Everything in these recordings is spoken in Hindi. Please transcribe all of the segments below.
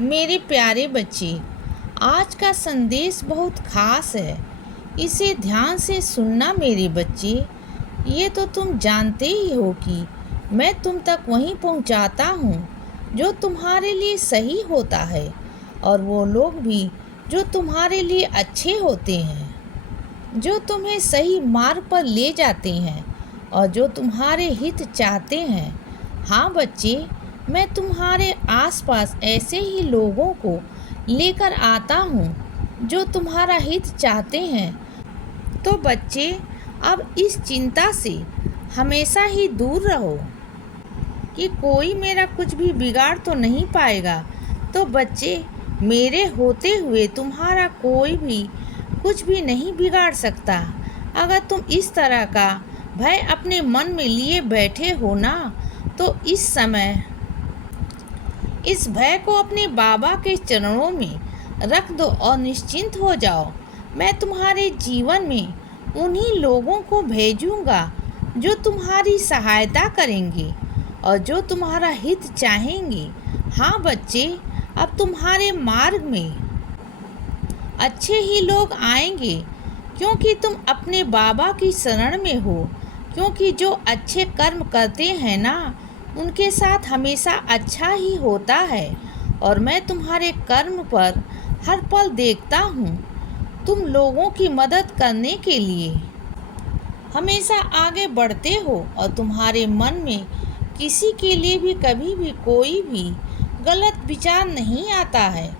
मेरे प्यारे बच्चे, आज का संदेश बहुत खास है। इसे ध्यान से सुनना मेरे बच्चे। ये तो तुम जानते ही हो कि मैं तुम तक वहीं पहुंचाता हूँ जो तुम्हारे लिए सही होता है, और वो लोग भी जो तुम्हारे लिए अच्छे होते हैं, जो तुम्हें सही मार्ग पर ले जाते हैं और जो तुम्हारे हित चाहते हैं। हाँ बच्चे, मैं तुम्हारे आसपास ऐसे ही लोगों को लेकर आता हूँ जो तुम्हारा हित चाहते हैं। तो बच्चे, अब इस चिंता से हमेशा ही दूर रहो कि कोई मेरा कुछ भी बिगाड़ तो नहीं पाएगा। तो बच्चे, मेरे होते हुए तुम्हारा कोई भी कुछ भी नहीं बिगाड़ सकता। अगर तुम इस तरह का भय अपने मन में लिए बैठे हो ना, तो इस समय इस भय को अपने बाबा के चरणों में रख दो और निश्चिंत हो जाओ। मैं तुम्हारे जीवन में उन्हीं लोगों को भेजूंगा जो तुम्हारी सहायता करेंगे और जो तुम्हारा हित चाहेंगे। हाँ बच्चे, अब तुम्हारे मार्ग में अच्छे ही लोग आएंगे, क्योंकि तुम अपने बाबा की शरण में हो। क्योंकि जो अच्छे कर्म करते हैं ना, उनके साथ हमेशा अच्छा ही होता है। और मैं तुम्हारे कर्म पर हर पल देखता हूँ। तुम लोगों की मदद करने के लिए हमेशा आगे बढ़ते हो और तुम्हारे मन में किसी के लिए भी कभी भी कोई भी गलत विचार नहीं आता है।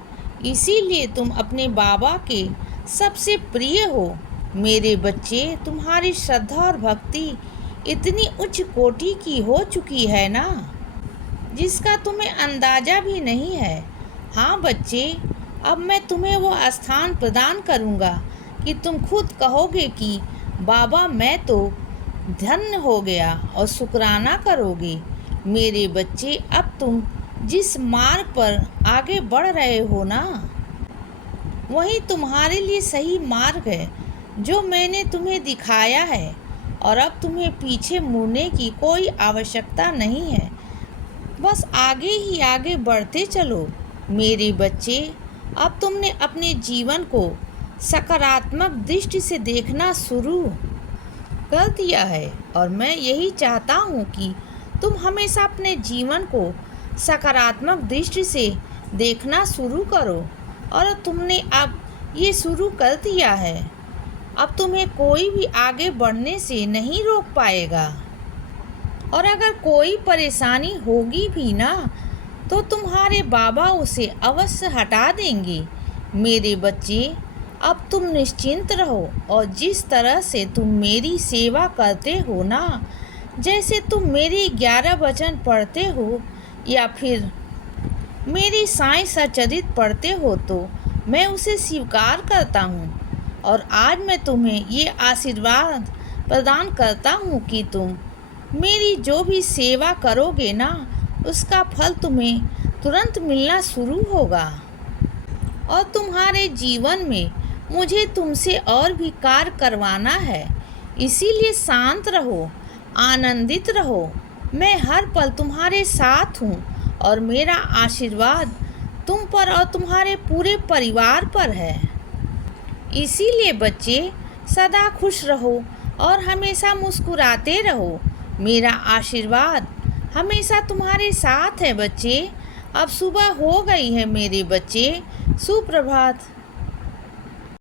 इसीलिए तुम अपने बाबा के सबसे प्रिय हो। मेरे बच्चे, तुम्हारी श्रद्धा और भक्ति इतनी उच्च कोटि की हो चुकी है ना, जिसका तुम्हें अंदाज़ा भी नहीं है। हाँ बच्चे, अब मैं तुम्हें वो स्थान प्रदान करूँगा कि तुम खुद कहोगे कि बाबा, मैं तो धन्य हो गया, और शुक्राना करोगे। मेरे बच्चे, अब तुम जिस मार्ग पर आगे बढ़ रहे हो ना, वही तुम्हारे लिए सही मार्ग है जो मैंने तुम्हें दिखाया है। और अब तुम्हें पीछे मुड़ने की कोई आवश्यकता नहीं है। बस आगे ही आगे बढ़ते चलो। मेरे बच्चे, अब तुमने अपने जीवन को सकारात्मक दृष्टि से देखना शुरू कर दिया है, और मैं यही चाहता हूँ कि तुम हमेशा अपने जीवन को सकारात्मक दृष्टि से देखना शुरू करो। और तुमने अब ये शुरू कर दिया है। अब तुम्हें कोई भी आगे बढ़ने से नहीं रोक पाएगा। और अगर कोई परेशानी होगी भी ना, तो तुम्हारे बाबा उसे अवश्य हटा देंगे। मेरे बच्चे, अब तुम निश्चिंत रहो, और जिस तरह से तुम मेरी सेवा करते हो ना, जैसे तुम मेरी 11 वचन पढ़ते हो या फिर मेरी साईं सचरित पढ़ते हो, तो मैं उसे स्वीकार करता हूँ। और आज मैं तुम्हें ये आशीर्वाद प्रदान करता हूँ कि तुम मेरी जो भी सेवा करोगे ना, उसका फल तुम्हें तुरंत मिलना शुरू होगा। और तुम्हारे जीवन में मुझे तुमसे और भी कार्य करवाना है। इसीलिए शांत रहो, आनंदित रहो। मैं हर पल तुम्हारे साथ हूँ, और मेरा आशीर्वाद तुम पर और तुम्हारे पूरे परिवार पर है। इसीलिए बच्चे, सदा खुश रहो और हमेशा मुस्कुराते रहो। मेरा आशीर्वाद हमेशा तुम्हारे साथ है बच्चे। अब सुबह हो गई है मेरे बच्चे। सुप्रभात।